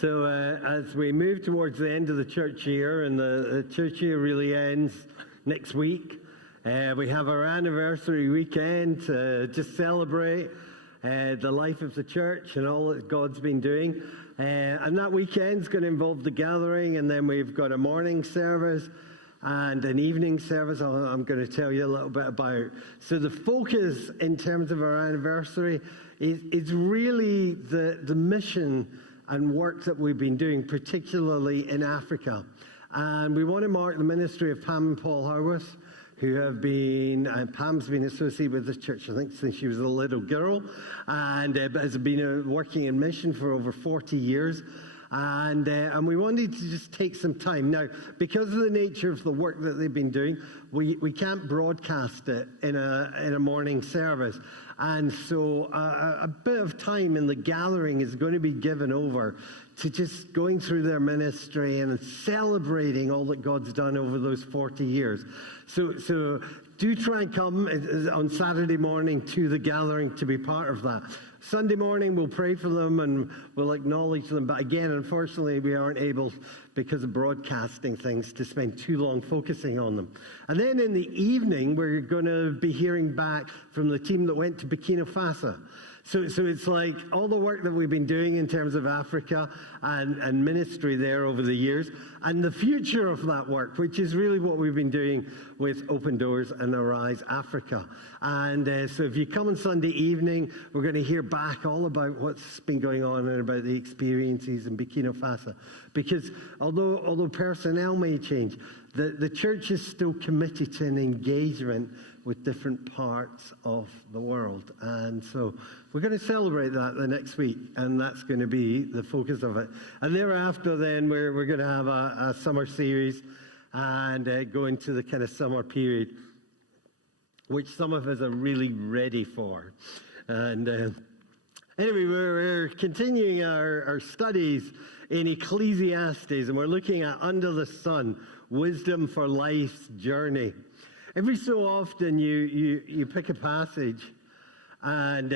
So as we move towards the end of the church year, and the church year really ends next week, we have our anniversary weekend to just celebrate the life of the church and all that God's been doing. And that weekend's going to involve the gathering, and then we've got a morning service and an evening service I'm going to tell you a little bit about. So the focus in terms of our anniversary is really the mission and work that we've been doing, particularly in Africa. And we want to mark the ministry of Pam and Paul Harworth, who have been, Pam's been associated with this church, I think, since she was a little girl, and has been working in mission for over 40 years. And we wanted to just take some time. Now, because of the nature of the work that they've been doing, we can't broadcast it in a morning service. And so a bit of time in the gathering is going to be given over to just going through their ministry and celebrating all that God's done over those 40 years. So do try and come on Saturday morning to the gathering to be part of that. Sunday morning, we'll pray for them and we'll acknowledge them. But again, unfortunately, we aren't able, because of broadcasting things, to spend too long focusing on them. And then in the evening, we're going to be hearing back from the team that went to Burkina Faso. So it's like all the work that we've been doing in terms of Africa and ministry there over the years, and the future of that work, which is really what we've been doing with Open Doors and Arise Africa. And so if you come on Sunday evening, we're going to hear back all about what's been going on and about the experiences in Burkina Faso. Because although personnel may change, the church is still committed to an engagement with different parts of the world. And so we're going to celebrate that the next week, and that's going to be the focus of it. And thereafter then we're going to have a summer series and go into the kind of summer period, which some of us are really ready for. And anyway, we're continuing our studies in Ecclesiastes, and we're looking at Under the Sun, Wisdom for Life's Journey. Every so often you pick a passage, and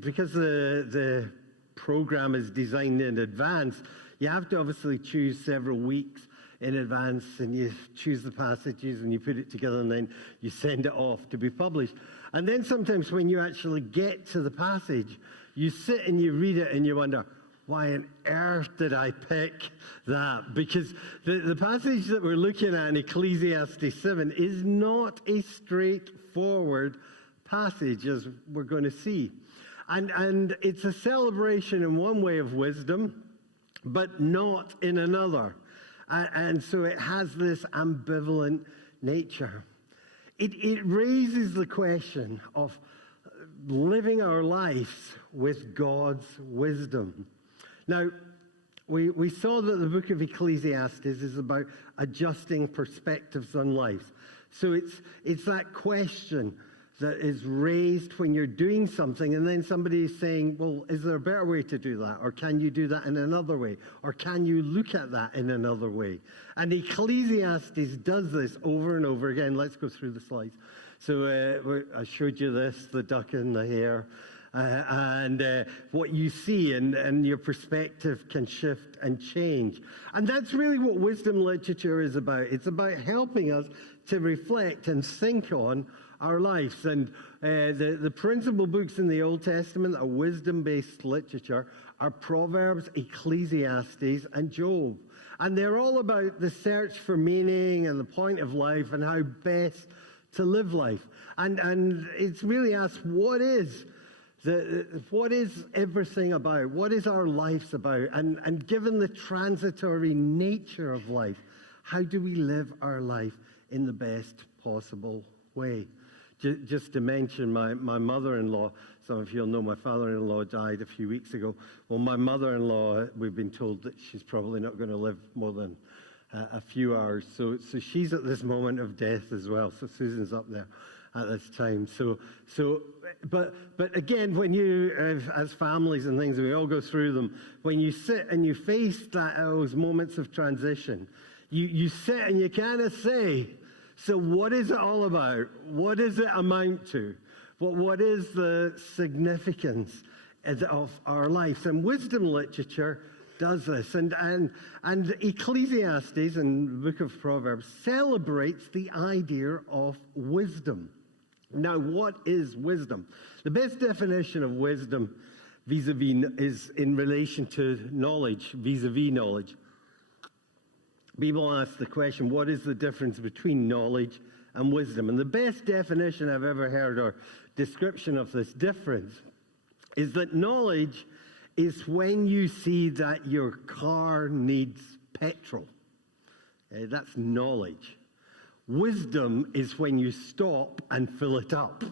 because the program is designed in advance, you have to obviously choose several weeks in advance, and you choose the passages and you put it together, and then you send it off to be published. And then sometimes when you actually get to the passage, you sit and you read it and you wonder, why on earth did I pick that? Because the passage that we're looking at in Ecclesiastes 7 is not a straightforward passage, as we're going to see. And it's a celebration in one way of wisdom, but not in another. And so it has this ambivalent nature. It raises the question of living our lives with God's wisdom. Now, we saw that the book of Ecclesiastes is about adjusting perspectives on life. So it's that question that is raised when you're doing something, and then somebody is saying, well, is there a better way to do that? Or can you do that in another way? Or can you look at that in another way? And Ecclesiastes does this over and over again. Let's go through the slides. So I showed you this, the duck and the hare. And what you see and your perspective can shift and change. And that's really what wisdom literature is about. It's about helping us to reflect and think on our lives. And the principal books in the Old Testament that are wisdom-based literature are Proverbs, Ecclesiastes, and Job. And they're all about the search for meaning and the point of life and how best to live life. And it's really asked, what is everything about? What is our lives about? And given the transitory nature of life, how do we live our life in the best possible way? Just to mention my mother-in-law, some of you will know my father-in-law died a few weeks ago. Well, my mother-in-law, we've been told that she's probably not going to live more than a few hours. So she's at this moment of death as well. So Susan's up there at this time. But again, when you, as families and things, we all go through them, when you sit and you face those moments of transition, you sit and you kind of say, so what is it all about? What does it amount to? What is the significance of our lives? And wisdom literature does this. And Ecclesiastes and the book of Proverbs celebrates the idea of wisdom. Now, what is wisdom? The best definition of wisdom vis-a-vis is in relation to knowledge, vis-a-vis knowledge. People ask the question, what is the difference between knowledge and wisdom? And the best definition I've ever heard or description of this difference is that knowledge is when you see that your car needs petrol. That's knowledge. Wisdom is when you stop and fill it up.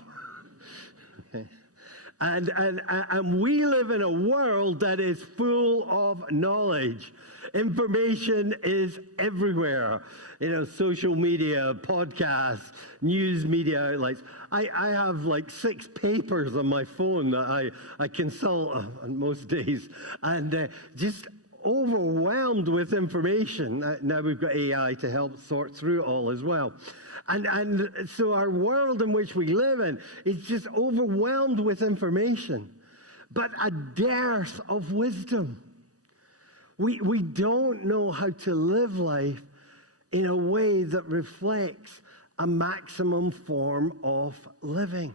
And we live in a world that is full of knowledge. Information is everywhere. Social media, podcasts, news media outlets. I have like 6 papers on my phone that I consult on most days, and just overwhelmed with information. Now we've got AI to help sort through it all as well. And so our world in which we live in is just overwhelmed with information, but a dearth of wisdom. We don't know how to live life in a way that reflects a maximum form of living.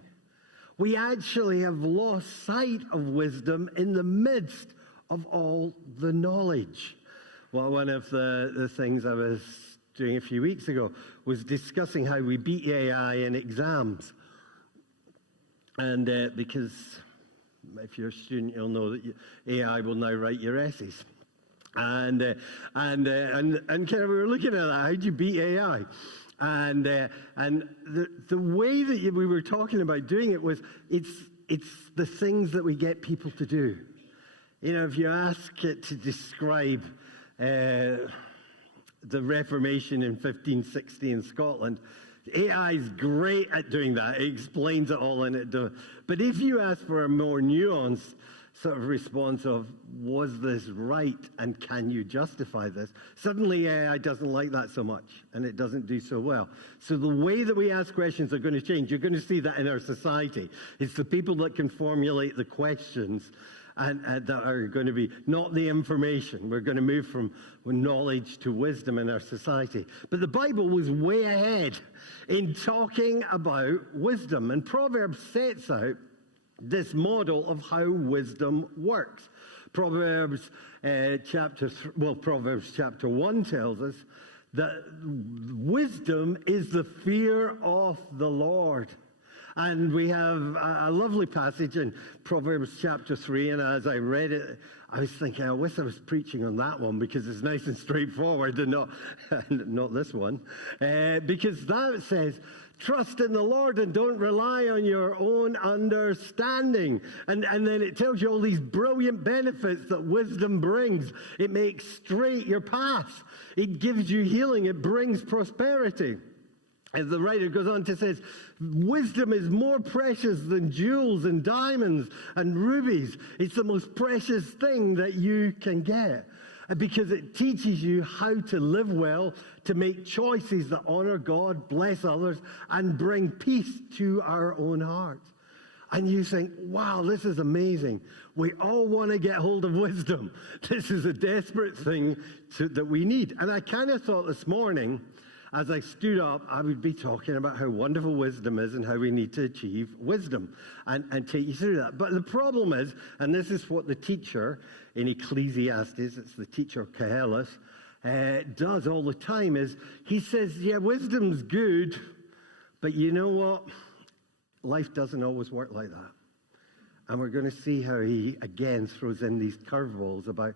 We actually have lost sight of wisdom in the midst of all the knowledge. Well, one of the things I was doing a few weeks ago was discussing how we beat AI in exams. And because if you're a student, you'll know that AI will now write your essays. And kind of we were looking at that. How do you beat AI? And the way that we were talking about doing it was it's the things that we get people to do. If you ask it to describe the Reformation in 1560 in Scotland, AI is great at doing that. It explains it all in it. But if you ask for a more nuanced sort of response of, was this right and can you justify this? Suddenly AI doesn't like that so much and it doesn't do so well. So the way that we ask questions are going to change. You're going to see that in our society. It's the people that can formulate the questions and that are going to be not the information. We're going to move from knowledge to wisdom in our society. But the Bible was way ahead in talking about wisdom. And Proverbs sets out this model of how wisdom works. Proverbs chapter 1 tells us that wisdom is the fear of the Lord. And we have a lovely passage in Proverbs chapter 3, and as I read it, I was thinking, I wish I was preaching on that one because it's nice and straightforward and not this one. Because that says, trust in the Lord and don't rely on your own understanding. And then it tells you all these brilliant benefits that wisdom brings. It makes straight your path. It gives you healing. It brings prosperity. As the writer goes on to say, wisdom is more precious than jewels and diamonds and rubies. It's the most precious thing that you can get because it teaches you how to live well, to make choices that honor God, bless others, and bring peace to our own hearts. And you think, wow, this is amazing. We all want to get hold of wisdom. This is a desperate thing that we need. And I kind of thought this morning, as I stood up, I would be talking about how wonderful wisdom is and how we need to achieve wisdom and take you through that. But the problem is, and this is what the teacher in Ecclesiastes, it's the teacher Koheles, does all the time, is he says, yeah, wisdom's good, but you know what? Life doesn't always work like that. And we're going to see how he, again, throws in these curveballs about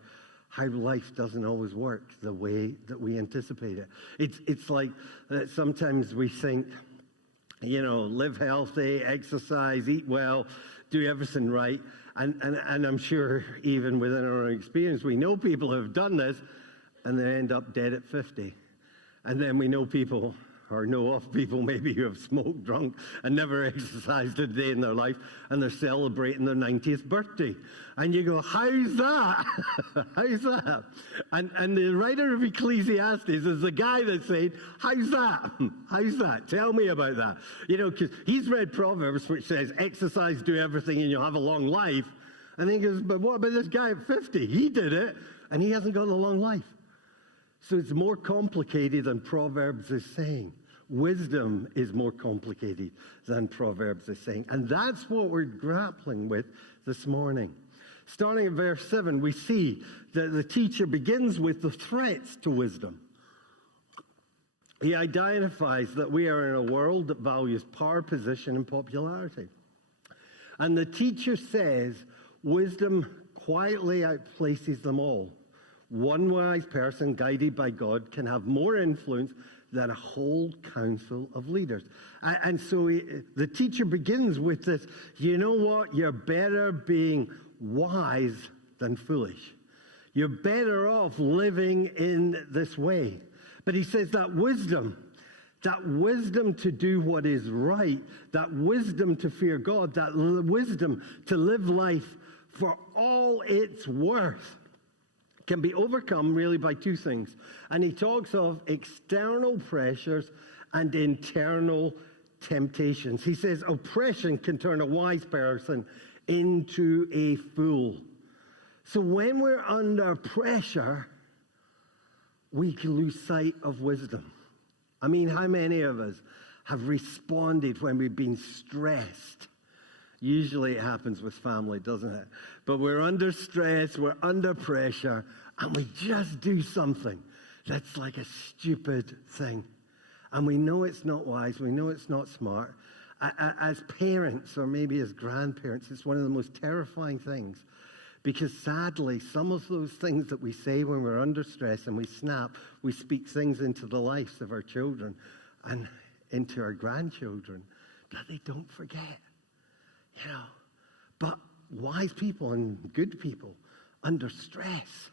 how life doesn't always work the way that we anticipate it. It's like that sometimes we think, live healthy, exercise, eat well, do everything right. And I'm sure even within our own experience, we know people who have done this and they end up dead at 50. And then we know people, or know of people maybe who have smoked, drunk, and never exercised a day in their life, and they're celebrating their 90th birthday. And you go, how's that? How's that? And the writer of Ecclesiastes is the guy that said, how's that? How's that? Tell me about that. Because he's read Proverbs, which says, exercise, do everything, and you'll have a long life. And then he goes, but what about this guy at 50? He did it, and he hasn't got a long life. So it's more complicated than Proverbs is saying. Wisdom is more complicated than Proverbs is saying. And that's what we're grappling with this morning. Starting at verse 7, we see that the teacher begins with the threats to wisdom. He identifies that we are in a world that values power, position, and popularity. And the teacher says wisdom quietly outplaces them all. One wise person guided by God can have more influence than a whole council of leaders. And so the teacher begins with this, you know what? You're better being wise than foolish. You're better off living in this way. But he says that wisdom to do what is right, that wisdom to fear God, that wisdom to live life for all it's worth, can be overcome really by two things. And he talks of external pressures and internal temptations. He says oppression can turn a wise person into a fool. So when we're under pressure, we can lose sight of wisdom. I mean, how many of us have responded when we've been stressed? Usually it happens with family, doesn't it? But we're under stress, we're under pressure, and we just do something that's like a stupid thing. And we know it's not wise, we know it's not smart. As parents, or maybe as grandparents, it's one of the most terrifying things. Because sadly, some of those things that we say when we're under stress and we snap, we speak things into the lives of our children and into our grandchildren that they don't forget. You know, but wise people and good people under stress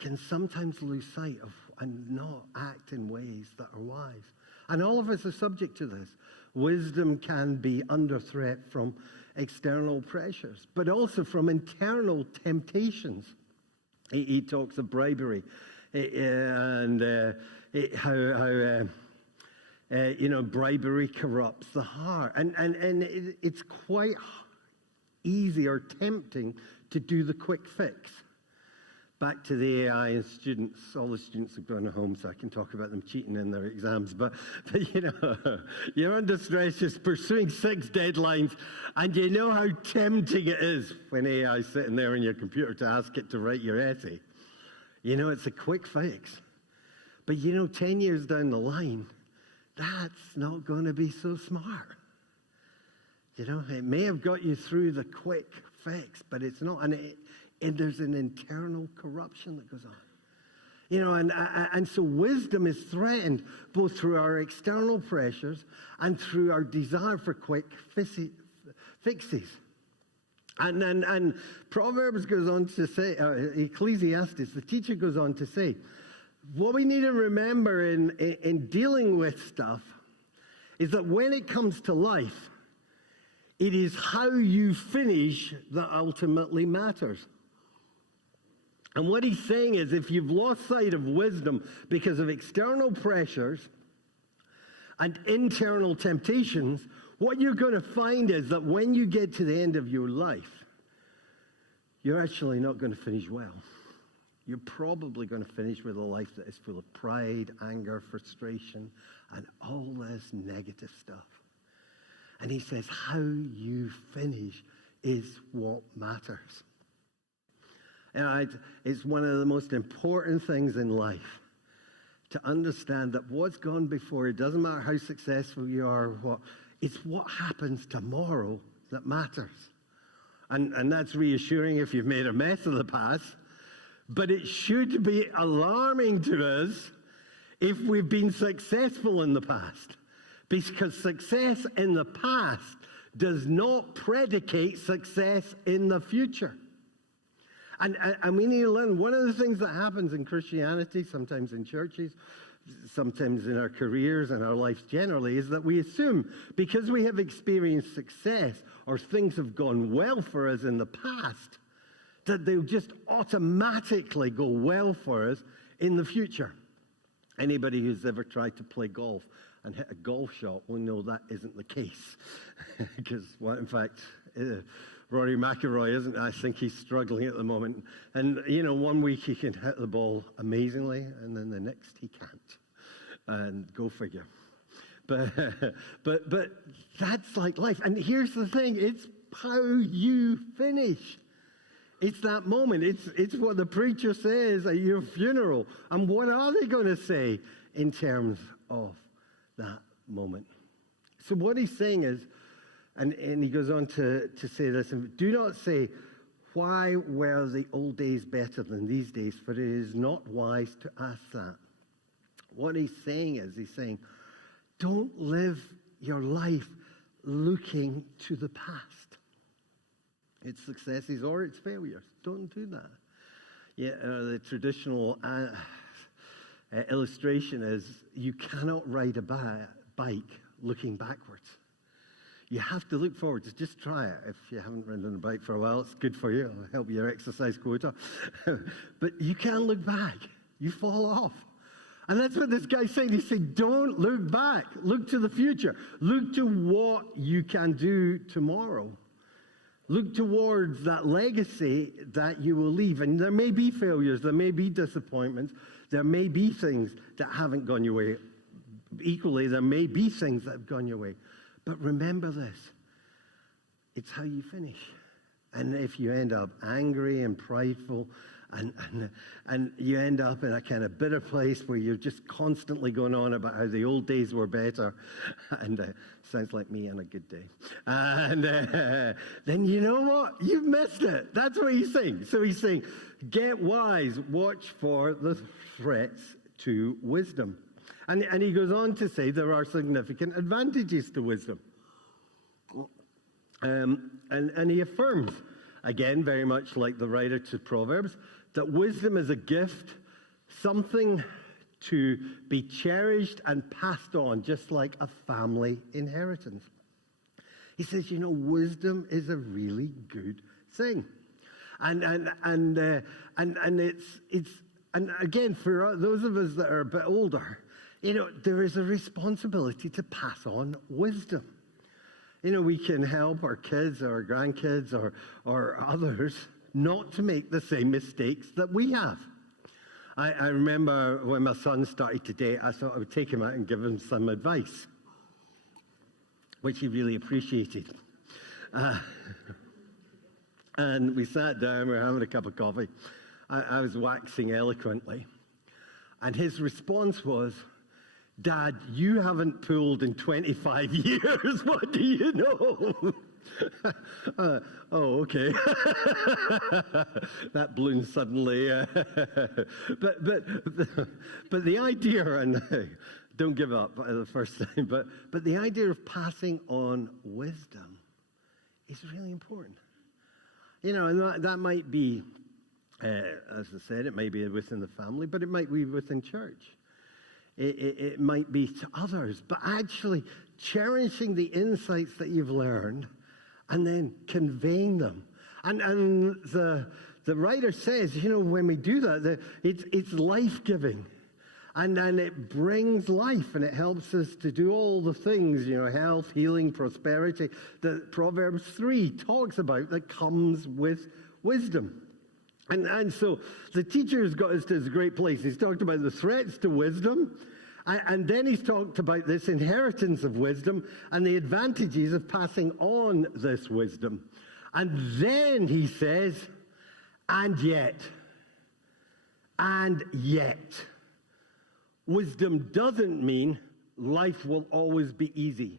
can sometimes lose sight of and not act in ways that are wise. And all of us are subject to this. Wisdom can be under threat from external pressures, but also from internal temptations. He talks of bribery and how bribery corrupts the heart. And it's quite easy or tempting to do the quick fix. Back to the AI and students. All the students have gone home, so I can talk about them cheating in their exams. But you're under stress just pursuing 6 deadlines, and you know how tempting it is when AI is sitting there on your computer to ask it to write your essay. You know, it's a quick fix. But 10 years down the line, that's not going to be so smart. It may have got you through the quick fix, but it's not. And there's an internal corruption that goes on. And so wisdom is threatened both through our external pressures and through our desire for quick fixes. And Proverbs goes on to say, Ecclesiastes, the teacher goes on to say, what we need to remember in dealing with stuff is that when it comes to life, it is how you finish that ultimately matters. And what he's saying is if you've lost sight of wisdom because of external pressures and internal temptations, what you're going to find is that when you get to the end of your life, you're actually not going to finish well. You're probably going to finish with a life that is full of pride, anger, frustration, and all this negative stuff. And he says how you finish is what matters. And it's one of the most important things in life to understand that what's gone before, it doesn't matter how successful you are, it's what happens tomorrow that matters. And that's reassuring if you've made a mess of the past. But it should be alarming to us if we've been successful in the past. Because success in the past does not predicate success in the future. And we need to learn, one of the things that happens in Christianity, sometimes in churches, sometimes in our careers and our lives generally, is that we assume because we have experienced success or things have gone well for us in the past, that they'll just automatically go well for us in the future. Anybody who's ever tried to play golf and hit a golf shot will know that isn't the case. Because, well, in fact, Rory McIlroy, isn't it? I think he's struggling at the moment. And, one week he can hit the ball amazingly, and then the next he can't. And go figure. But that's like life. And here's the thing, it's how you finish. It's that moment. It's what the preacher says at your funeral. And what are they going to say in terms of that moment? So what he's saying is, and he goes on to say this, do not say, why were the old days better than these days? For it is not wise to ask that. What he's saying is, don't live your life looking to the past. Its successes or its failures. Don't do that. The traditional illustration is you cannot ride a bike looking backwards. You have to look forwards. Just try it. If you haven't ridden a bike for a while, it's good for you. It'll help your exercise quota. But you can't look back. You fall off. And that's what this guy's saying. He's saying, don't look back. Look to the future. Look to what you can do tomorrow. Look towards that legacy that you will leave. And there may be failures, there may be disappointments, there may be things that haven't gone your way. Equally, there may be things that have gone your way. But remember this, it's how you finish. And if you end up angry and prideful, and you end up in a kind of bitter place where you're just constantly going on about how the old days were better, and sounds like me on a good day. And then you know what? You've missed it. That's what he's saying. So he's saying, get wise, watch for the threats to wisdom. And he goes on to say there are significant advantages to wisdom. And he affirms, again, very much like the writer to Proverbs, that wisdom is a gift, something to be cherished and passed on, just like a family inheritance. He says, wisdom is a really good thing. And again, for those of us that are a bit older, there is a responsibility to pass on wisdom. We can help our kids or our grandkids or others not to make the same mistakes that we have. I remember when my son started to date, I thought I would take him out and give him some advice, which he really appreciated. And we sat down, we were having a cup of coffee. I was waxing eloquently. And his response was, Dad, you haven't pulled in 25 years. What do you know? Oh, okay. That balloon suddenly. But the idea, and don't give up the first time, but the idea of passing on wisdom is really important. And that might be, as I said, it may be within the family, but it might be within church. It might be to others, but actually cherishing the insights that you've learned and then conveying them. And the writer says, when we do that, it's life-giving. And it brings life, and it helps us to do all the things, health, healing, prosperity, that Proverbs 3 talks about that comes with wisdom. And so the teacher's got us to this great place. He's talked about the threats to wisdom, and then he's talked about this inheritance of wisdom and the advantages of passing on this wisdom. And then he says, and yet, wisdom doesn't mean life will always be easy.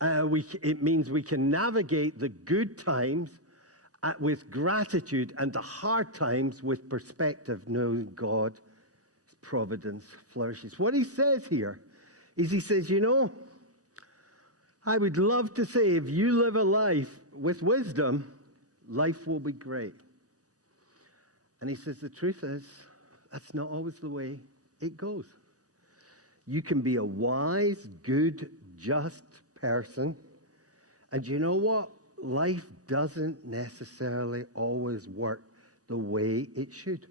It means we can navigate the good times with gratitude and the hard times with perspective, knowing God's providence flourishes. What he says here is he says, I would love to say if you live a life with wisdom, life will be great. And he says the truth is, that's not always the way it goes. You can be a wise, good, just person, and you know what? Life doesn't necessarily always work the way it should.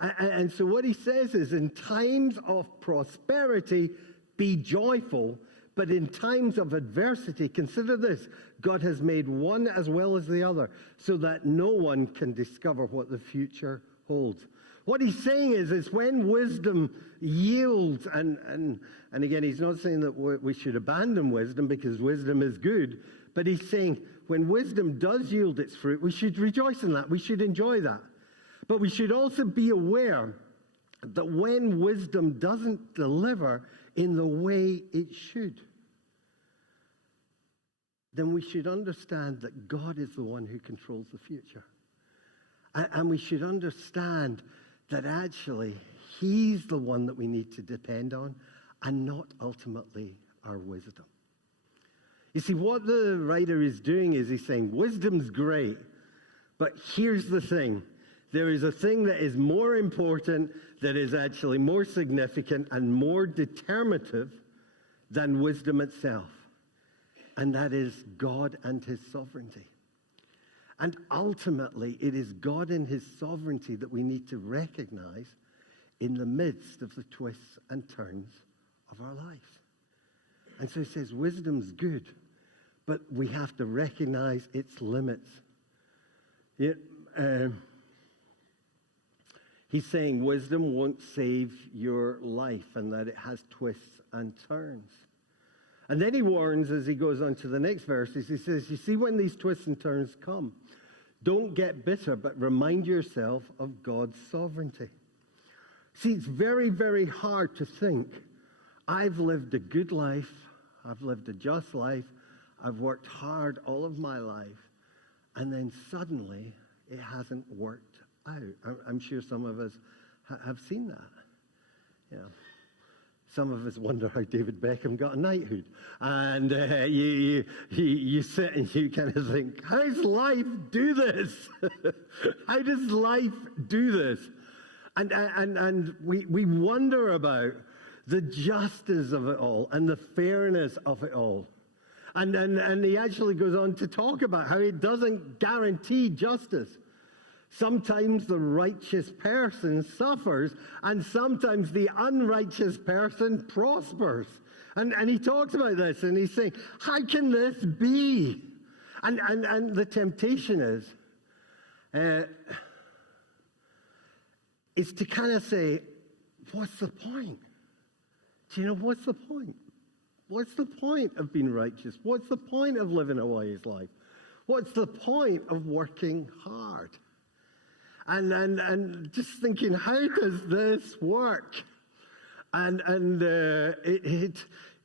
And so what he says is, in times of prosperity, be joyful, But in times of adversity, consider this, God has made one as well as the other, so that no one can discover what the future holds. What he's saying is when wisdom yields, and again, he's not saying that we should abandon wisdom because wisdom is good, but he's saying when wisdom does yield its fruit, we should rejoice in that. We should enjoy that. But we should also be aware that when wisdom doesn't deliver in the way it should, then we should understand that God is the one who controls the future. And we should understand that actually he's the one that we need to depend on and not ultimately our wisdom. You see, what the writer is doing is he's saying wisdom's great, but here's the thing. There is a thing that is more important, that is actually more significant and more determinative than wisdom itself. And that is God and his sovereignty. And ultimately, it is God and his sovereignty that we need to recognize in the midst of the twists and turns of our lives. And so he says, wisdom's good, but we have to recognize its limits. He's saying wisdom won't save your life and that it has twists and turns. And then he warns as he goes on to the next verses, he says, you see, when these twists and turns come, don't get bitter, but remind yourself of God's sovereignty. See, it's very, very hard to think, I've lived a good life, I've lived a just life, I've worked hard all of my life, and then suddenly it hasn't worked out. I'm sure some of us have seen that. You know. Some of us wonder how David Beckham got a knighthood. And you sit and you kind of think, how does life do this? How does life do this? And we wonder about the justice of it all and the fairness of it all. And he actually goes on to talk about how it doesn't guarantee justice. Sometimes the righteous person suffers, and sometimes the unrighteous person prospers. And he talks about this, and he's saying, how can this be? And the temptation is to kind of say, what's the point? Do you know, what's the point? What's the point of being righteous? What's the point of living a wise life? What's the point of working hard? And just thinking, how does this work? And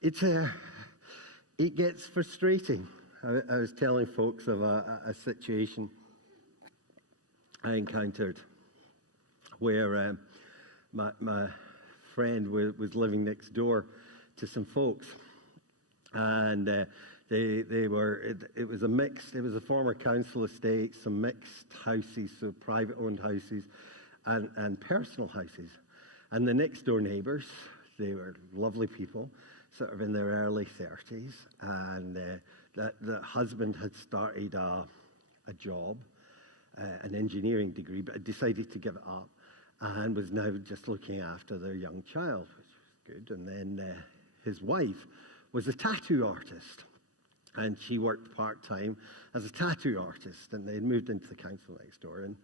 it gets frustrating. I was telling folks of a situation I encountered where my friend was living next door to some folks, and They were, it was a mixed, it was a former council estate, some mixed houses, so private-owned houses and personal houses. And the next-door neighbours, they were lovely people, sort of in their early 30s, and the husband had started a job, an engineering degree, but had decided to give it up, and was now just looking after their young child, which was good. And then his wife was a tattoo artist. And she worked part-time as a tattoo artist, and they'd moved into the council next door, and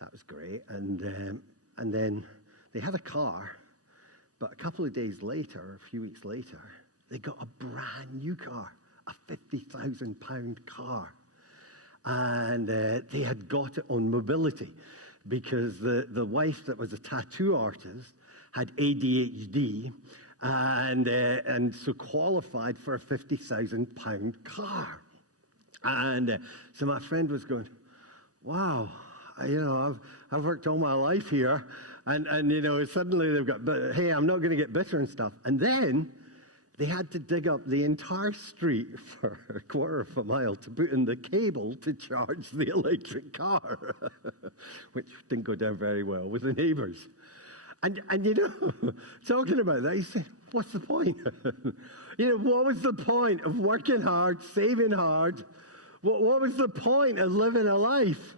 that was great. And then they had a car, but a couple of days later, a few weeks later, they got a brand new car, a £50,000 car. And they had got it on mobility because the wife that was a tattoo artist had ADHD, and so qualified for a £50,000 car. And so my friend was going, wow, I've worked all my life here, and suddenly they've got, but hey, I'm not going to get bitter and stuff. And then they had to dig up the entire street for a quarter of a mile to put in the cable to charge the electric car, which didn't go down very well with the neighbors. And talking about that, he said, what's the point? What was the point of working hard, saving hard? What was the point of living a life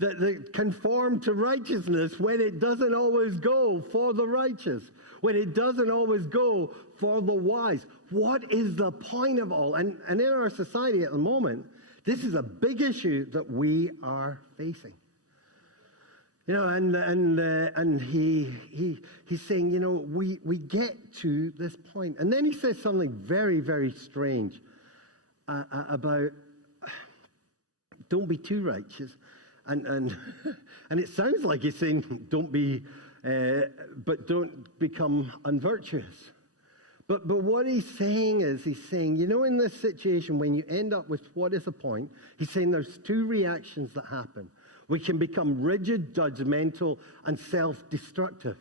that conform to righteousness when it doesn't always go for the righteous, when it doesn't always go for the wise. What is the point of all? And in our society at the moment, this is a big issue that we are facing. You know, and he's saying, you know, we get to this point. And then he says something very, very strange about don't be too righteous. And it sounds like he's saying don't be, but don't become unvirtuous. But what he's saying is, he's saying, you know, in this situation, when you end up with what is a point, he's saying there's two reactions that happen. We can become rigid, judgmental, and self-destructive.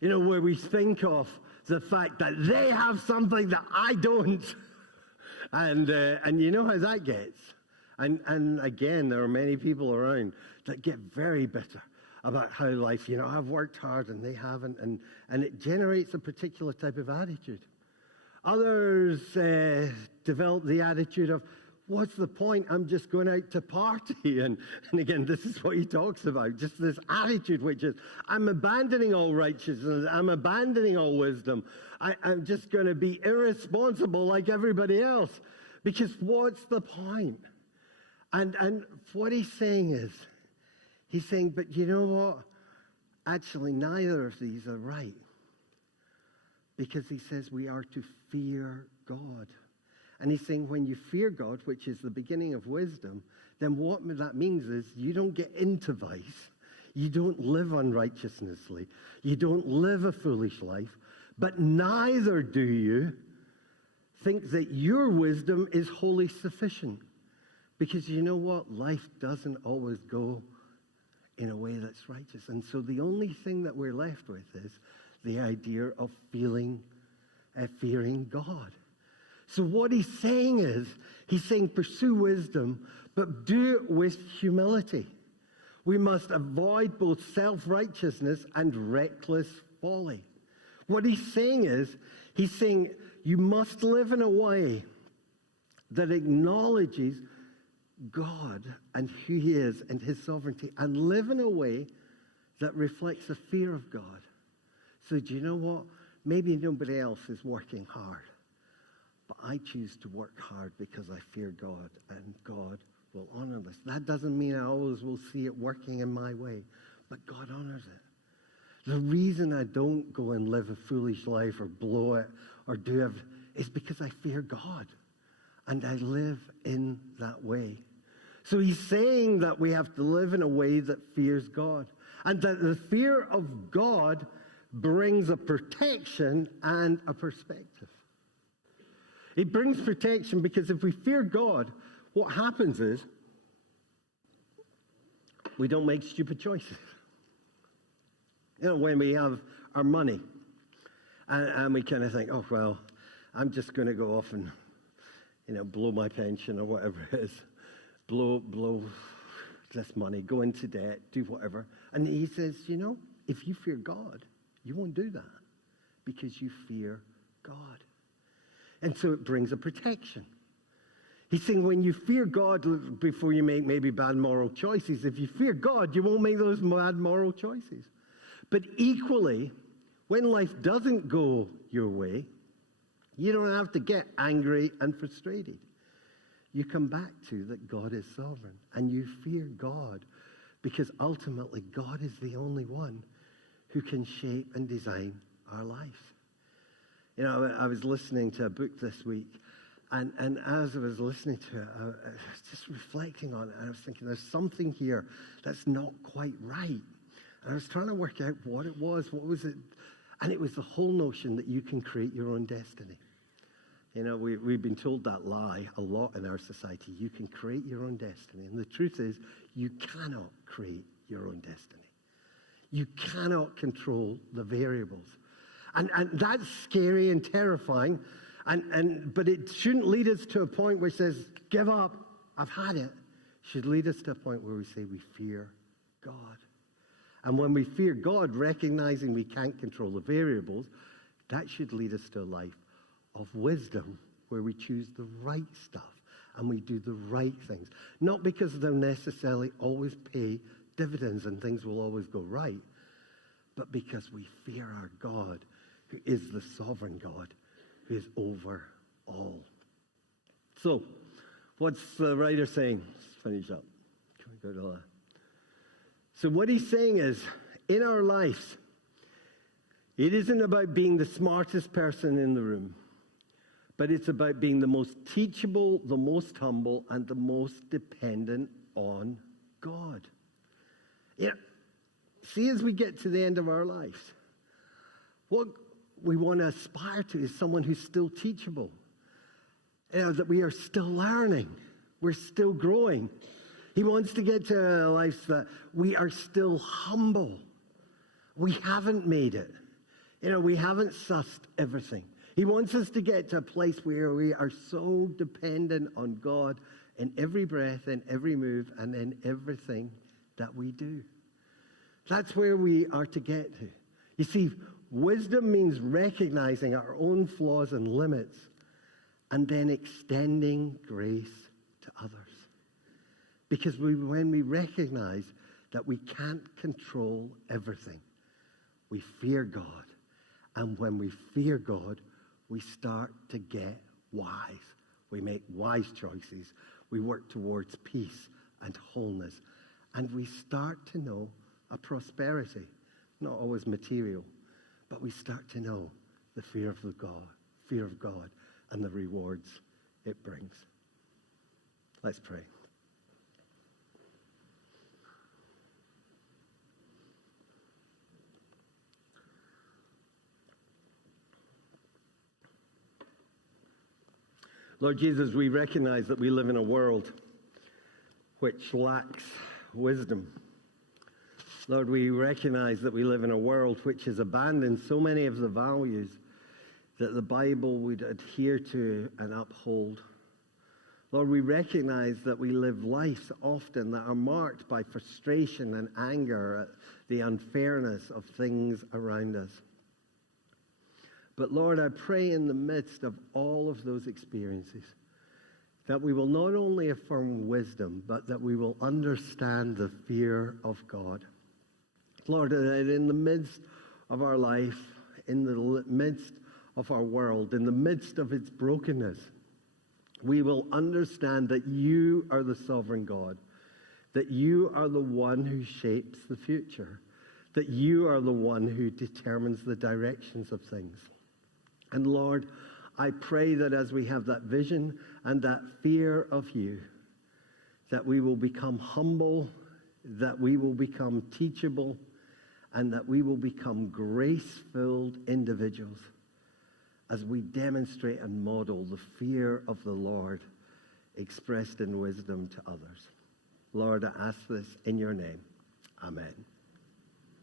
You know, where we think of the fact that they have something that I don't. And you know how that gets. And again, there are many people around that get very bitter about how life, you know, I've worked hard and they haven't, and it generates a particular type of attitude. Others develop the attitude of, what's the point? I'm just going out to party. And again, this is what he talks about, just this attitude, which is, I'm abandoning all righteousness, I'm abandoning all wisdom. I'm just going to be irresponsible like everybody else, because what's the point? And what he's saying is, he's saying, but you know what? Actually, neither of these are right. Because he says we are to fear God. And he's saying when you fear God, which is the beginning of wisdom, then what that means is you don't get into vice. You don't live unrighteously. You don't live a foolish life. But neither do you think that your wisdom is wholly sufficient. Because you know what? Life doesn't always go in a way that's righteous. And so the only thing that we're left with is the idea of fearing God. So what he's saying is, he's saying pursue wisdom, but do it with humility. We must avoid both self-righteousness and reckless folly. What he's saying is, he's saying you must live in a way that acknowledges God and who he is and his sovereignty, and live in a way that reflects a fear of God. So do you know what? Maybe nobody else is working hard, but I choose to work hard because I fear God, and God will honor this. That doesn't mean I always will see it working in my way, but God honors it. The reason I don't go and live a foolish life or blow it or do everything is because I fear God, and I live in that way. So he's saying that we have to live in a way that fears God, and that the fear of God brings a protection and a perspective. It brings protection because if we fear God, what happens is we don't make stupid choices. You know, when we have our money and we kind of think, oh, well, I'm just going to go off and, you know, blow my pension or whatever it is. Blow this money, go into debt, do whatever. And he says, you know, if you fear God, you won't do that because you fear God. And so it brings a protection. He's saying when you fear God before you make maybe bad moral choices, if you fear God, you won't make those bad moral choices. But equally, when life doesn't go your way, you don't have to get angry and frustrated. You come back to that God is sovereign, and you fear God because ultimately God is the only one who can shape and design our life. You know, I was listening to a book this week, and as I was listening to it, I was just reflecting on it, and I was thinking there's something here that's not quite right. And I was trying to work out what it was, what was it, and it was the whole notion that you can create your own destiny. You know, we've been told that lie a lot in our society. You can create your own destiny. And the truth is, you cannot create your own destiny. You cannot control the variables. And that's scary and terrifying. But it shouldn't lead us to a point where it says, give up, I've had it. It should lead us to a point where we say we fear God. And when we fear God, recognizing we can't control the variables, that should lead us to a life of wisdom where we choose the right stuff and we do the right things. Not because they'll necessarily always pay dividends and things will always go right, but because we fear our God, who is the sovereign God, who is over all. So, what's the writer saying? Let's finish up. Can we go to that? So what he's saying is, in our lives, it isn't about being the smartest person in the room, but it's about being the most teachable, the most humble, and the most dependent on God. Yeah. See, as we get to the end of our lives, what we want to aspire to is someone who's still teachable. That we are still learning. We're still growing. He wants to get to a life that we are still humble. We haven't made it. We haven't sussed everything. He wants us to get to a place where we are so dependent on God in every breath, in every move, and in everything that we do. That's where we are to get to. You see, wisdom means recognizing our own flaws and limits and then extending grace to others. Because when we recognize that we can't control everything, we fear God. And when we fear God, we start to get wise. We make wise choices. We work towards peace and wholeness. And we start to know a prosperity, not always material, but we start to know the fear of God and the rewards it brings. Let's pray. Lord Jesus, we recognize that we live in a world which lacks wisdom. Lord, we recognize that we live in a world which has abandoned so many of the values that the Bible would adhere to and uphold. Lord, we recognize that we live lives often that are marked by frustration and anger at the unfairness of things around us. But Lord, I pray in the midst of all of those experiences that we will not only affirm wisdom, but that we will understand the fear of God. Lord, that in the midst of our life, in the midst of our world, in the midst of its brokenness, we will understand that you are the sovereign God, that you are the one who shapes the future, that you are the one who determines the directions of things. And Lord, I pray that as we have that vision and that fear of you, that we will become humble, that we will become teachable, and that we will become grace-filled individuals as we demonstrate and model the fear of the Lord expressed in wisdom to others. Lord, I ask this in your name. Amen.